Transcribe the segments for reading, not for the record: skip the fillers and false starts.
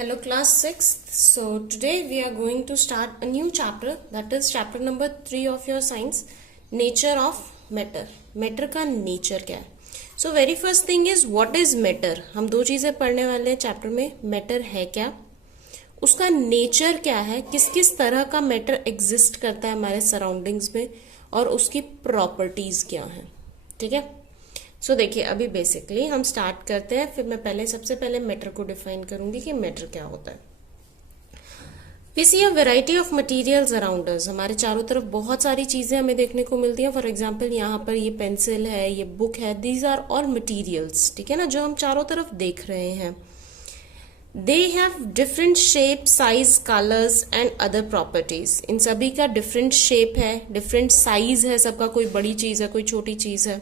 Hello class 6th. So today we are going to start a new chapter, that is chapter number 3 of your science, nature of matter. Matter का nature क्या है? So very first thing is what is matter? हम दो चीजें पढ़ने वाले हैं chapter में. matter है क्या, उसका नेचर क्या है, किस किस तरह का मैटर एग्जिस्ट करता है हमारे सराउंडिंग्स में और उसकी प्रॉपर्टीज क्या हैं. ठीक है. सो देखिए अभी बेसिकली हम स्टार्ट करते हैं. फिर मैं सबसे पहले मैटर को डिफाइन करूंगी कि मैटर क्या होता है. We see a variety of materials around us. हमारे चारों तरफ बहुत सारी चीजें हमें देखने को मिलती हैं. फॉर एग्जांपल यहाँ पर ये पेंसिल है, ये बुक है, दीज आर ऑल मटेरियल्स. ठीक है ना, जो हम चारों तरफ देख रहे हैं. They have different shape, size, colours and other properties. इन सभी का डिफरेंट शेप है, डिफरेंट साइज है, सबका कोई बड़ी चीज है, कोई छोटी चीज है.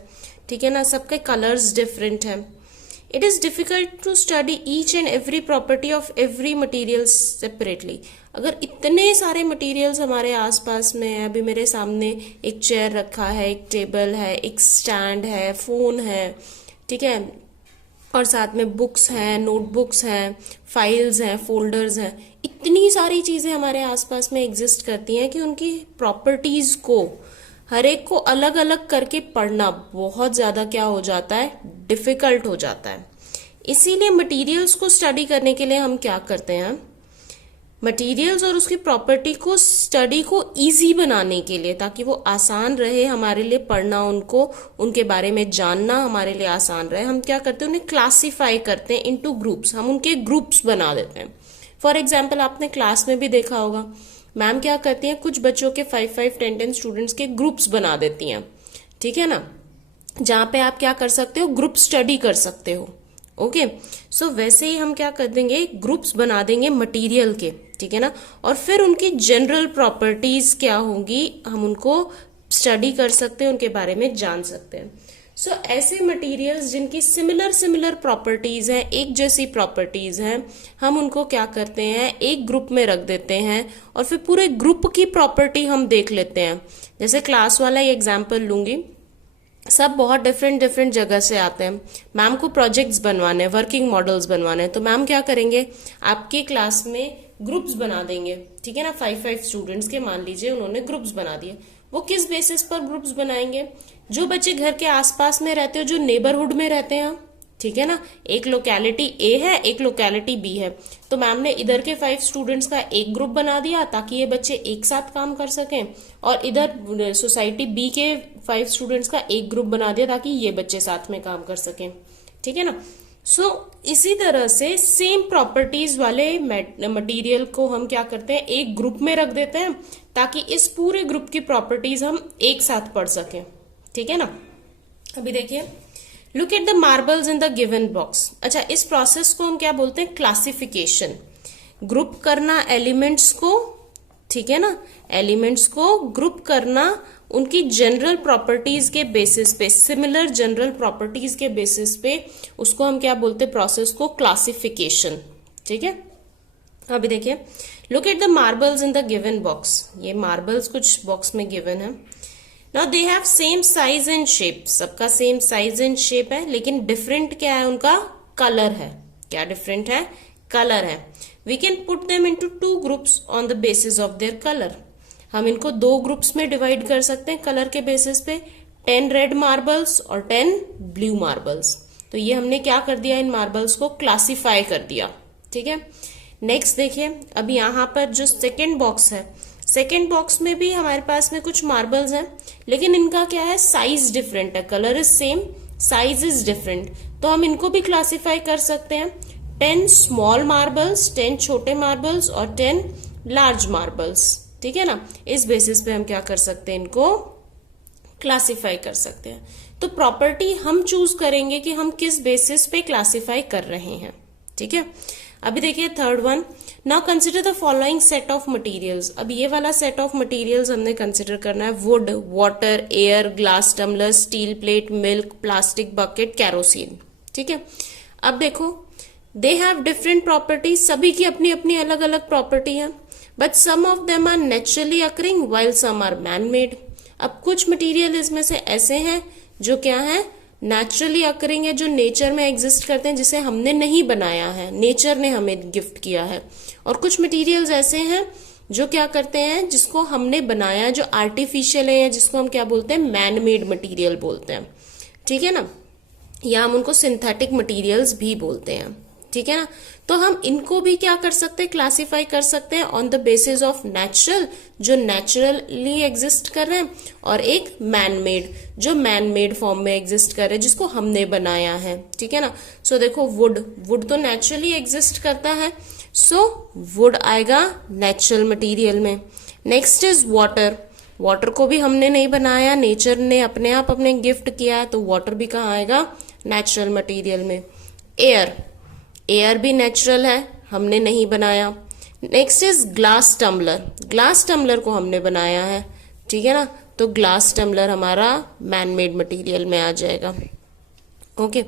ठीक है ना, सबके कलर्स डिफरेंट हैं. It is difficult to study each and every property of every material separately. अगर इतने सारे मटेरियल्स हमारे आसपास में है, अभी मेरे सामने एक चेयर रखा है, एक टेबल है, एक स्टैंड है, फोन है, ठीक है, और साथ में बुक्स हैं, नोटबुक्स हैं, फाइल्स हैं, फोल्डर्स हैं. इतनी सारी चीजें हमारे आसपास में एग्जिस्ट करती हैं कि उनकी प्रॉपर्टीज को हर एक को अलग अलग करके पढ़ना बहुत ज्यादा क्या हो जाता है, डिफिकल्ट हो जाता है. इसीलिए मटेरियल्स को स्टडी करने के लिए हम क्या करते हैं, मटेरियल्स और उसकी प्रॉपर्टी को स्टडी को इजी बनाने के लिए, ताकि वो आसान रहे हमारे लिए पढ़ना, उनको उनके बारे में जानना हमारे लिए आसान रहे, हम क्या करते हैं, उन्हें क्लासिफाई करते हैं इनटू ग्रुप्स. हम उनके ग्रुप्स बना देते हैं. फॉर एग्जाम्पल आपने क्लास में भी देखा होगा, मैम क्या करती हैं, कुछ बच्चों के 5-5, 10-10 स्टूडेंट्स के ग्रुप्स बना देती हैं. ठीक है ना, जहां पे आप क्या कर सकते हो, ग्रुप स्टडी कर सकते हो. ओके. सो वैसे ही हम क्या कर देंगे, ग्रुप्स बना देंगे मटेरियल के. ठीक है ना, और फिर उनकी जनरल प्रॉपर्टीज क्या होंगी, हम उनको स्टडी कर सकते हैं, उनके बारे में जान सकते हैं. सो ऐसे मटेरियल्स जिनकी सिमिलर प्रॉपर्टीज हैं, एक जैसी प्रॉपर्टीज हैं, हम उनको क्या करते हैं, एक ग्रुप में रख देते हैं और फिर पूरे ग्रुप की प्रॉपर्टी हम देख लेते हैं. जैसे क्लास वाला ही एग्जाम्पल लूंगी, सब बहुत डिफरेंट जगह से आते हैं. मैम को प्रोजेक्ट्स बनवाने हैं, वर्किंग मॉडल्स बनवाने हैं, तो मैम क्या करेंगे, आपके क्लास में ग्रुप्स बना देंगे. ठीक है ना, 5-5 स्टूडेंट्स के मान लीजिए उन्होंने ग्रुप्स बना दिए. वो किस बेसिस पर ग्रुप्स बनाएंगे, जो बच्चे घर के आसपास में रहते हो, जो नेबरहुड में रहते हैं. ठीक है ना, एक लोकेलिटी ए है, एक लोकेलिटी बी है, तो मैम ने इधर के 5 स्टूडेंट्स का एक ग्रुप बना दिया ताकि ये बच्चे एक साथ काम कर सकें, और इधर सोसाइटी बी के 5 स्टूडेंट्स का एक ग्रुप बना दिया ताकि ये बच्चे साथ में काम कर सकें. ठीक है ना. सो इसी तरह से सेम प्रॉपर्टीज वाले मटेरियल को हम क्या करते हैं, एक ग्रुप में रख देते हैं ताकि इस पूरे ग्रुप की प्रॉपर्टीज हम एक साथ पढ़ सकें. ठीक है ना. अभी देखिए, look at the marbles in the given box. अच्छा, इस प्रोसेस को हम क्या बोलते हैं, क्लासिफिकेशन. ग्रुप करना एलिमेंट्स को, ठीक है ना, एलिमेंट्स को ग्रुप करना उनकी जनरल प्रॉपर्टीज के बेसिस पे, सिमिलर जनरल प्रॉपर्टीज के बेसिस पे, उसको हम क्या बोलते हैं, प्रोसेस को क्लासिफिकेशन. ठीक है. अभी देखिए, look at the marbles in the given box. ये मार्बल्स कुछ बॉक्स में गिवन है. Now they have same size and shape. सबका सेम साइज एंड शेप है, लेकिन डिफरेंट क्या है, उनका कलर है. क्या डिफरेंट है, कलर है. We can put them into 2 groups on the basis of their colour. हम इनको 2 ग्रुप्स में डिवाइड कर सकते हैं कलर के बेसिस पे, 10 रेड मार्बल्स और 10 ब्लू मार्बल्स. तो ये हमने क्या कर दिया, इन मार्बल्स को क्लासिफाई कर दिया. ठीक है. नेक्स्ट देखिए, अब यहाँ पर जो सेकेंड बॉक्स है, सेकेंड बॉक्स में भी हमारे पास में कुछ मार्बल्स हैं, लेकिन इनका क्या है, साइज डिफरेंट है. Colour is same, size is different. तो हम इनको भी क्लासिफाई कर सकते हैं, 10 स्मॉल मार्बल्स, 10 छोटे मार्बल्स और 10 लार्ज मार्बल्स. ठीक है ना. इस बेसिस पे हम क्या कर सकते हैं, इनको क्लासिफाई कर सकते हैं. तो प्रॉपर्टी हम चूज करेंगे कि हम किस बेसिस पे क्लासिफाई कर रहे हैं. ठीक है. अभी देखिए third one, now consider the following set of materials. अब ये वाला सेट ऑफ मटेरियल्स हमने कंसिडर करना है, wood, water, air, glass tumbler, steel plate, milk, plastic bucket, kerosene. ठीक है. अब देखो, दे हैव डिफरेंट प्रॉपर्टीज. सभी की अपनी अपनी अलग अलग प्रॉपर्टी है, but some of them are naturally occurring while some are man made. अब कुछ मटेरियल इसमें से ऐसे हैं जो क्या है, नेचुरली अकरिंग है, जो नेचर में एग्जिस्ट करते हैं, जिसे हमने नहीं बनाया है, नेचर ने हमें गिफ्ट किया है। और कुछ मटेरियल्स ऐसे हैं जो क्या करते हैं, जिसको हमने बनाया, जो आर्टिफिशियल है, या जिसको हम क्या बोलते हैं, मैन मेड मटीरियल बोलते हैं, ठीक है ना, या हम उनको सिंथेटिक मटेरियल्स भी बोलते हैं, ठीक है ना। तो हम इनको भी क्या कर सकते हैं, क्लासिफाई कर सकते हैं on the basis of natural, जो नेचुरली एग्जिस्ट कर रहे हैं, और एक मैन मेड, जो मैन मेड फॉर्म में एग्जिस्ट कर रहे हैं, जिसको हमने बनाया है, ठीक है ना। सो देखो वुड तो नेचुरली एग्जिस्ट करता है, सो वुड आएगा नेचुरल मटेरियल में। नेक्स्ट इज वाटर को भी हमने नहीं बनाया, नेचर ने अपने आप अपने गिफ्ट किया है, तो वाटर भी कहाँ आएगा, नेचुरल मटेरियल में। एयर भी नेचुरल है, हमने नहीं बनाया। नेक्स्ट इज ग्लास टम्बलर को हमने बनाया है, ठीक है ना, तो ग्लास टम्बलर हमारा मैन मेड मटेरियल में आ जाएगा। Okay,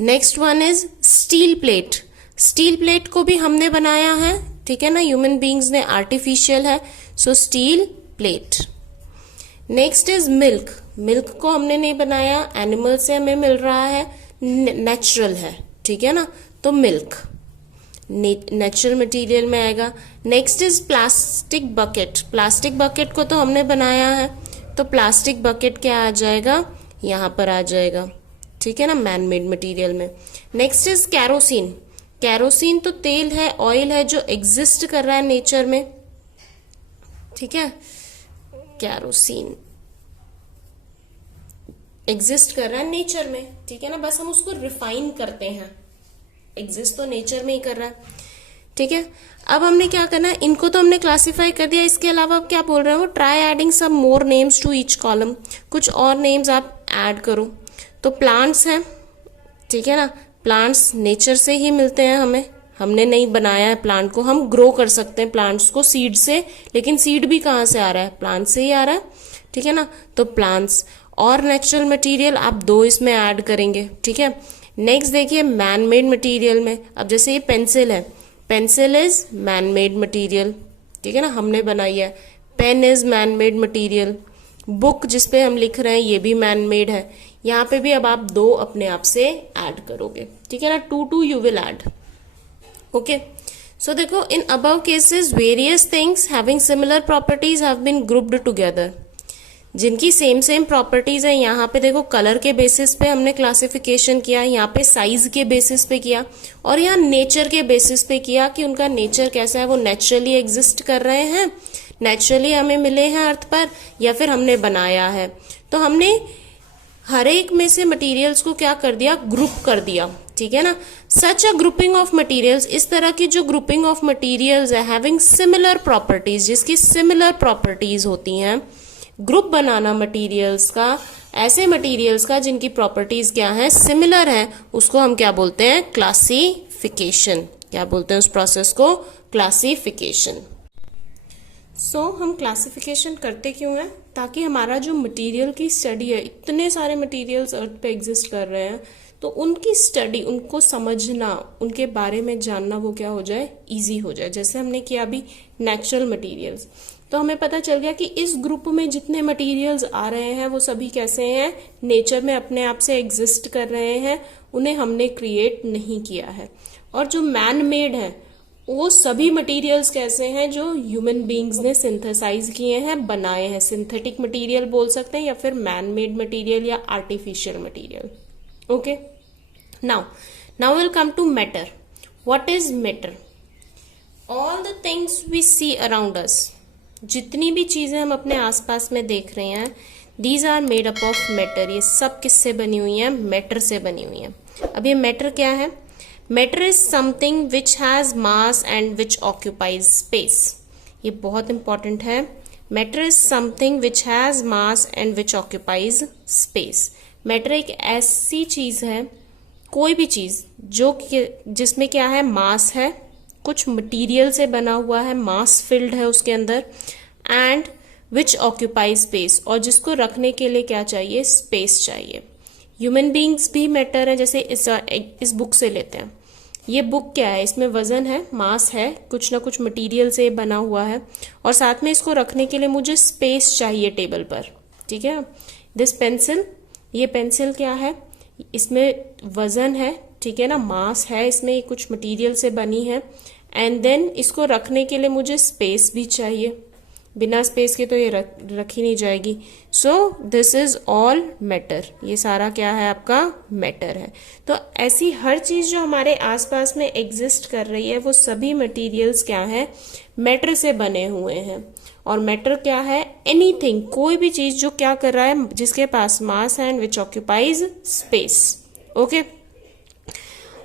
next one is steel plate को भी हमने बनाया है, ठीक है ना, ह्यूमन बींग्स ने, आर्टिफिशियल है, सो steel plate. Next is milk को हमने नहीं बनाया, एनिमल से हमें मिल रहा है, नेचुरल है, ठीक है ना, तो मिल्क नेचुरल मटेरियल में आएगा। नेक्स्ट इज प्लास्टिक बकेट को तो हमने बनाया है, तो प्लास्टिक बकेट क्या आ जाएगा, यहां पर आ जाएगा, ठीक है ना, मैन मेड मटेरियल में। नेक्स्ट इज कैरोसिन तो तेल है, ऑयल है, जो एग्जिस्ट कर रहा है नेचर में, ठीक है, कैरोसिन एग्जिस्ट कर रहा है नेचर में, ठीक है ना, बस हम उसको रिफाइन करते हैं, एग्जिस्ट तो नेचर में ही कर रहा है, ठीक है। अब हमने क्या करना है, इनको तो हमने क्लासिफाई कर दिया, इसके अलावा अब क्या बोल रहे हो, try adding some more names to each column, कुछ और नेम्स आप ऐड करो। तो प्लांट्स हैं, ठीक है ना, प्लांट्स नेचर से ही मिलते हैं हमें, हमने नहीं बनाया है प्लांट को, हम ग्रो कर सकते हैं प्लांट्स को सीड से, लेकिन सीड भी कहाँ से आ रहा है, प्लांट से ही आ रहा है, ठीक है ना, तो प्लांट्स। और नेचुरल मटेरियल आप 2 इसमें ऐड करेंगे, ठीक है। नेक्स्ट देखिए मैन मेड मटेरियल में, अब जैसे ये पेंसिल है, pencil is man made material, ठीक है ना, हमने बनाई है। Pen is man made material, book जिसपे हम लिख रहे हैं ये भी मैन मेड है। यहाँ पे भी अब आप 2 अपने आप से ऐड करोगे, ठीक है ना, 2 you will add. Okay, so देखो in above cases various things having similar properties have been grouped together, जिनकी सेम प्रॉपर्टीज है। यहाँ पे देखो कलर के बेसिस पे हमने क्लासिफिकेशन किया, यहाँ पे साइज के बेसिस पे किया, और यहाँ नेचर के बेसिस पे किया कि उनका नेचर कैसा है, वो नेचुरली एग्जिस्ट कर रहे हैं, नेचुरली हमें मिले हैं अर्थ पर, या फिर हमने बनाया है। तो हमने हर एक में से मटेरियल्स को क्या कर दिया, ग्रुप कर दिया, ठीक है ना। सच अ ग्रुपिंग ऑफ मटेरियल्स, इस तरह की जो ग्रुपिंग ऑफ मटेरियल्स है हैविंग सिमिलर प्रॉपर्टीज, जिसकी सिमिलर प्रॉपर्टीज होती हैं, ग्रुप बनाना मटेरियल्स का, ऐसे मटेरियल्स का जिनकी प्रॉपर्टीज क्या है, सिमिलर है, उसको हम क्या बोलते हैं, क्लासिफिकेशन। क्या बोलते हैं उस प्रोसेस को, क्लासिफिकेशन। सो हम क्लासिफिकेशन करते क्यों हैं, ताकि हमारा जो मटेरियल की स्टडी है, इतने सारे मटेरियल्स अर्थ पे एग्जिस्ट कर रहे हैं, तो उनकी स्टडी, उनको समझना, उनके बारे में जानना, वो क्या हो जाए, इजी हो जाए। जैसे हमने किया अभी नेचुरल मटेरियल्स, तो हमें पता चल गया कि इस ग्रुप में जितने मटेरियल्स आ रहे हैं वो सभी कैसे हैं, नेचर में अपने आप से एग्जिस्ट कर रहे हैं, उन्हें हमने क्रिएट नहीं किया है। और जो मैन मेड है वो सभी मटेरियल्स कैसे हैं, जो ह्यूमन बींग्स ने सिंथेसाइज किए हैं, बनाए हैं, सिंथेटिक मटेरियल बोल सकते हैं, या फिर मैन मेड मटेरियल या artificial material. Okay, now will come to matter. What is matter? All the things we see around us, जितनी भी चीजें हम अपने आसपास में देख रहे हैं, these are made up of matter. ये सब किससे बनी हुई हैं, मैटर से बनी हुई हैं। अब ये मैटर क्या है? Matter is something which has mass and which occupies space. ये बहुत इंपॉर्टेंट है। Matter is something which has mass and which occupies space. Matter एक ऐसी चीज है, कोई भी चीज जो जिसमें क्या है, मास है, कुछ मटेरियल से बना हुआ है, मास फिल्ड है उसके अंदर, एंड विच ऑक्यूपाई स्पेस, और जिसको रखने के लिए क्या चाहिए, स्पेस चाहिए। ह्यूमन बींग्स भी मैटर है। जैसे इस बुक से लेते हैं, ये बुक क्या है, इसमें वजन है, मास है, कुछ ना कुछ मटेरियल से बना हुआ है, और साथ में इसको रखने के लिए मुझे स्पेस चाहिए टेबल पर, ठीक है। दिस पेंसिल, ये पेंसिल क्या है, इसमें वजन है, ठीक है ना, मास है, इसमें कुछ मटेरियल से बनी है, एंड देन इसको रखने के लिए मुझे स्पेस भी चाहिए, बिना स्पेस के तो ये रखी नहीं जाएगी। So this is all matter, ये सारा क्या है आपका मैटर है। तो ऐसी हर चीज जो हमारे आसपास में एग्जिस्ट कर रही है वो सभी मटेरियल्स क्या है, मैटर से बने हुए हैं। और मैटर क्या है, एनीथिंग, कोई भी चीज जो क्या कर रहा है, जिसके पास मास है and which occupies space. Okay,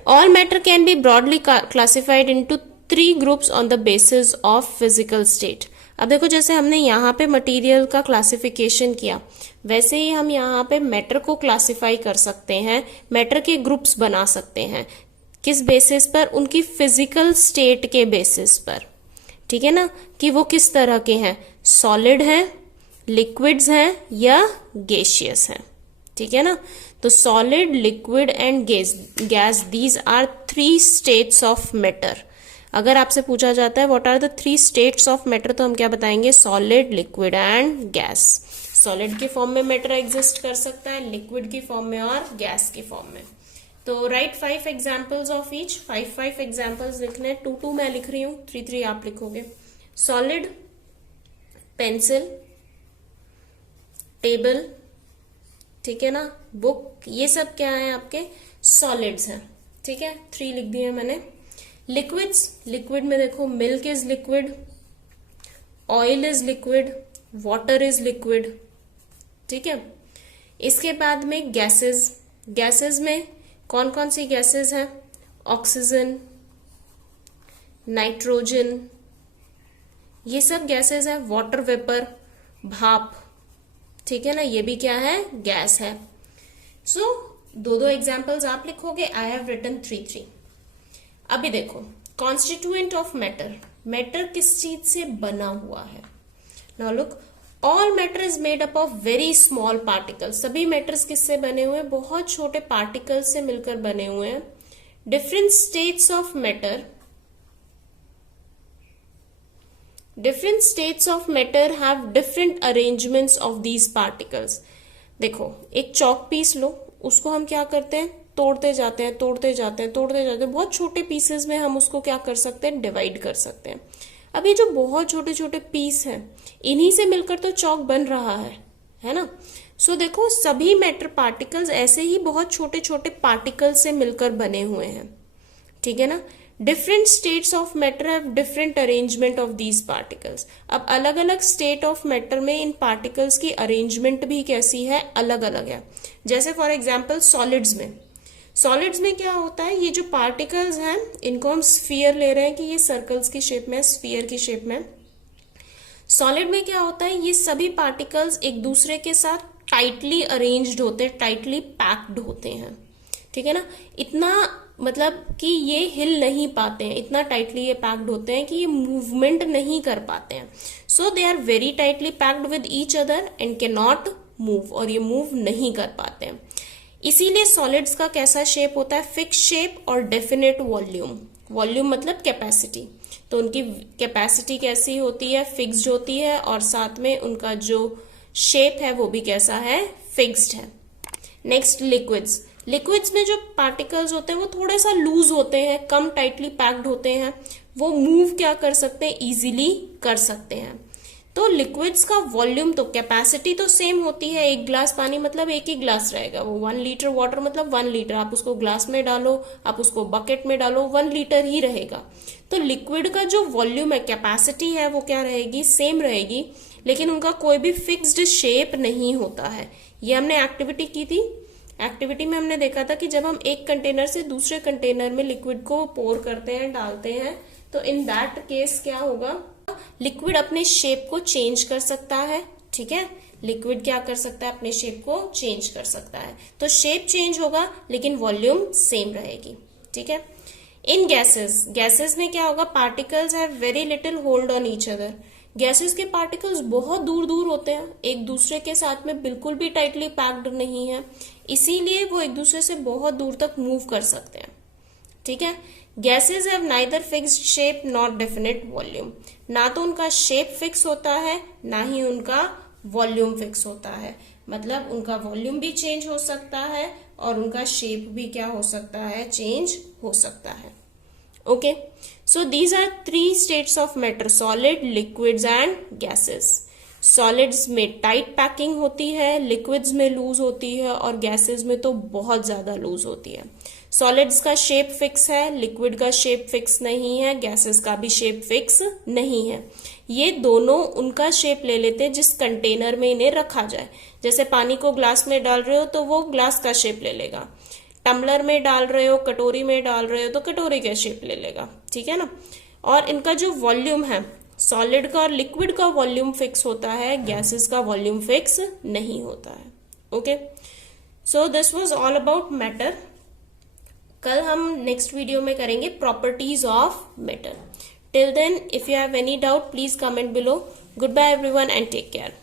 all matter can be broadly classified into 3 groups on the basis of physical state। अब देखो जैसे हमने यहाँ पे मटेरियल का क्लासिफिकेशन किया, वैसे ही हम यहाँ पे मैटर को क्लासिफाई कर सकते हैं, मैटर के ग्रुप्स बना सकते हैं। किस बेसिस पर, उनकी फिजिकल स्टेट के बेसिस पर, ठीक है ना, कि वो किस तरह के हैं, सॉलिड हैं, लिक्विड्स हैं या गैसियस हैं, ठीक है ना। तो solid, liquid and gas, these are 3 states of matter. अगर आपसे पूछा जाता है what are the 3 states of matter, तो हम क्या बताएंगे, solid, liquid and gas. Solid के फॉर्म में मैटर एग्जिस्ट कर सकता है, लिक्विड की फॉर्म में और गैस की फॉर्म में। तो right 5 examples of each, 5 examples लिखने हैं, 2 मैं लिख रही हूं, 3 आप लिखोगे। सॉलिड, पेंसिल, टेबल, ठीक है ना, बुक, ये सब क्या है आपके सॉलिड्स हैं, ठीक है, 3 लिख दिए मैंने। लिक्विड्स, लिक्विड में देखो milk is liquid, oil is liquid, water is liquid, ठीक है। इसके बाद में गैसेस, गैसेस में कौन कौन सी गैसेस हैं, ऑक्सीजन, नाइट्रोजन, ये सब गैसेस हैं। वाटर वेपर, भाप, ठीक है ना, ये भी क्या है, गैस है। सो 2 एग्जाम्पल्स आप लिखोगे, आई हैव रिटन 3। अभी देखो कॉन्स्टिट्यूएंट ऑफ मैटर, मैटर किस चीज से बना हुआ है। Now look, all matter is made up of very small particles. सभी मैटर्स किससे बने हुए हैं, बहुत छोटे पार्टिकल्स से मिलकर बने हुए हैं। Different states of matter, different states of matter have different arrangements of these particles। देखो एक चौक पीस लो, उसको हम क्या करते हैं, तोड़ते जाते हैं, तोड़ते जाते हैं, तोड़ते जाते हैं, बहुत छोटे पीसेस में हम उसको क्या कर सकते हैं, डिवाइड कर सकते हैं। अब ये जो बहुत छोटे छोटे पीस हैं, इन्हीं से मिलकर तो चौक बन रहा है ना। सो देखो सभी मैटर पार्टिकल्स ऐसे ही बहुत छोटे छोटे पार्टिकल्स से मिलकर बने हुए हैं, ठीक है ना। Different states of matter have different arrangement of these particles. अब अलग अलग स्टेट ऑफ मैटर में इन पार्टिकल्स की अरेंजमेंट भी कैसी है, अलग अलग है। जैसे फॉर एग्जांपल सॉलिड्स में क्या होता है, ये जो पार्टिकल्स हैं इनको हम स्फीयर ले रहे हैं कि ये सर्कल्स की शेप में, स्फीयर की शेप में। सॉलिड में क्या होता है, ये सभी पार्टिकल्स एक दूसरे के साथ टाइटली अरेंज्ड होते हैं, टाइटली पैक्ड होते हैं, ठीक है ना। इतना मतलब कि ये हिल नहीं पाते हैं, इतना टाइटली ये पैक्ड होते हैं कि ये मूवमेंट नहीं कर पाते हैं। So they are very tightly packed with each other and can not move, और ये मूव नहीं कर पाते हैं। इसीलिए सॉलिड्स का कैसा शेप होता है, फिक्स शेप और डेफिनेट वॉल्यूम। वॉल्यूम मतलब कैपेसिटी, तो उनकी कैपेसिटी कैसी होती है, फिक्स्ड होती है, और साथ में उनका जो शेप है वो भी कैसा है, फिक्स्ड है। नेक्स्ट लिक्विड्स में जो पार्टिकल्स होते हैं वो थोड़े सा लूज होते हैं, कम टाइटली पैक्ड होते हैं, वो मूव क्या कर सकते हैं, इजीली कर सकते हैं। तो लिक्विड्स का वॉल्यूम, तो कैपेसिटी तो सेम होती है, 1 ग्लास पानी मतलब 1 ही ग्लास रहेगा, वो 1 लीटर वाटर मतलब 1 लीटर, आप उसको ग्लास में डालो, आप उसको बकेट में डालो, 1 लीटर ही रहेगा। तो लिक्विड का जो वॉल्यूम है, कैपेसिटी है, वो क्या रहेगी, सेम रहेगी, लेकिन उनका कोई भी फिक्स्ड शेप नहीं होता है। ये हमने एक्टिविटी की थी, एक्टिविटी में हमने देखा था कि जब हम एक कंटेनर से दूसरे कंटेनर में लिक्विड को पोर करते हैं, डालते हैं, तो इन दैट केस क्या होगा, लिक्विड अपने शेप को चेंज कर सकता है, ठीक है। लिक्विड क्या कर सकता है, अपने शेप को चेंज कर सकता है, तो शेप चेंज होगा लेकिन वॉल्यूम सेम रहेगी, ठीक है। इन गैसेस में क्या होगा, particles have very little hold on each other. Gases के पार्टिकल्स बहुत दूर दूर होते हैं, एक दूसरे के साथ में बिल्कुल भी टाइटली पैक्ड नहीं है, इसीलिए वो एक दूसरे से बहुत दूर तक मूव कर सकते हैं, ठीक है। Gases have neither fixed shape not definite volume. ना तो उनका शेप फिक्स होता है, ना ही उनका वॉल्यूम फिक्स होता है, मतलब उनका वॉल्यूम भी चेंज हो सकता है और उनका शेप भी क्या हो सकता है, चेंज हो सकता है. Okay, so these are 3 states of matter, solid, liquids and gases. Solids में टाइट पैकिंग होती है, लिक्विड्स में लूज होती है और गैसेस में तो बहुत ज्यादा लूज होती है. सॉलिड्स का शेप फिक्स है, लिक्विड का शेप फिक्स नहीं है, गैसेस का भी शेप फिक्स नहीं है. ये दोनों उनका शेप ले लेते हैं जिस कंटेनर में इन्हें रखा जाए. जैसे पानी को ग्लास में डाल रहे हो तो वो ग्लास का शेप ले लेगा, टम्बलर में डाल रहे हो, कटोरी में डाल रहे हो तो कटोरी का शेप ले लेगा. ठीक है ना. और इनका जो वॉल्यूम है, सॉलिड का और लिक्विड का वॉल्यूम फिक्स होता है, गैसेस का वॉल्यूम फिक्स नहीं होता है. Okay, so this was all about matter. कल हम नेक्स्ट वीडियो में करेंगे properties of matter. Till then, if you have any doubt please comment below. Goodbye everyone and take care.